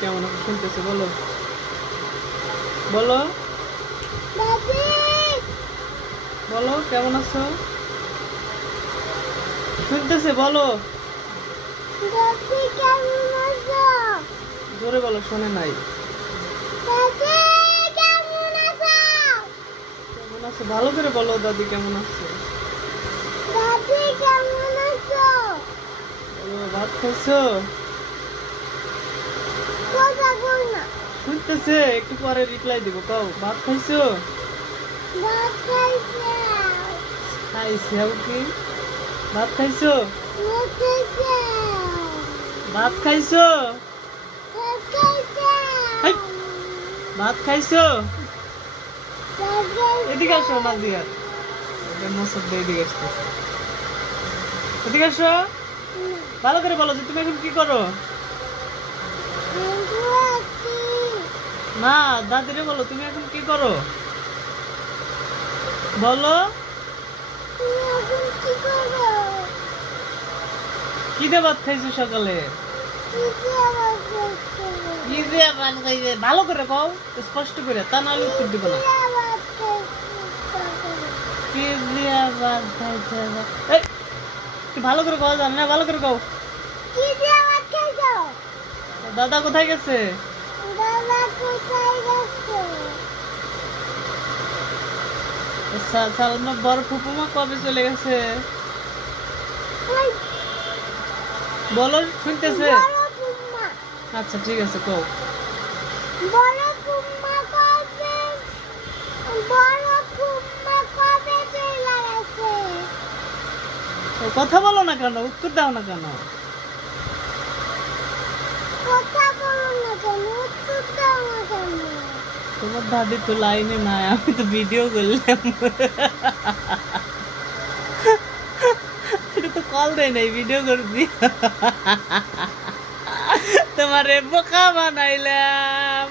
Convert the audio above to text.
কেমন আছো শুনতেছে বলো বলো বলো কেমন আছো শুনতেছে বলো জোরে বলো শোনে নাই কেমন আছো ভালো করে বলো দাদি কেমন আছো ভাত খাইছো শুনতেছে একটু পরে রিপ্লাই দিব কও ভাত খাইছো খাইছি কি ভাত খাইছো ভাত খাইছো ভাত খাইছো এদিকে আসো নাদিয়া মসুদ এদিকে আসতে এদিকে আসো ভালো করে বলো যে তুমি এখন কি করো না দাদিরে বলো তুমি এখন কি করো বলো কি দিয়ে ভাত খাইছো সকালে কি দিয়ে ভাত খাইছে ভালো করে কও স্পষ্ট করে তা নাহলে উত্তর দিব না কি দিয়ে ভাত খাইছো এই তুই ভালো করে কও জান না ভালো করে কও কি দিয়ে ভাত খাইছো দাদা কোথায় গেছে সালমা বড় ফুপুমা কবে চলে গেছে বলো শুনতেছে আচ্ছা ঠিক আছে কও কথা বলো না কেন উত্তর দাও না কেন তোমার দাদি তো লাইনে নাই আমি তো ভিডিও করলাম তো কল দেয় নাই ভিডিও করছি তোমারে বোকা বানাইলাম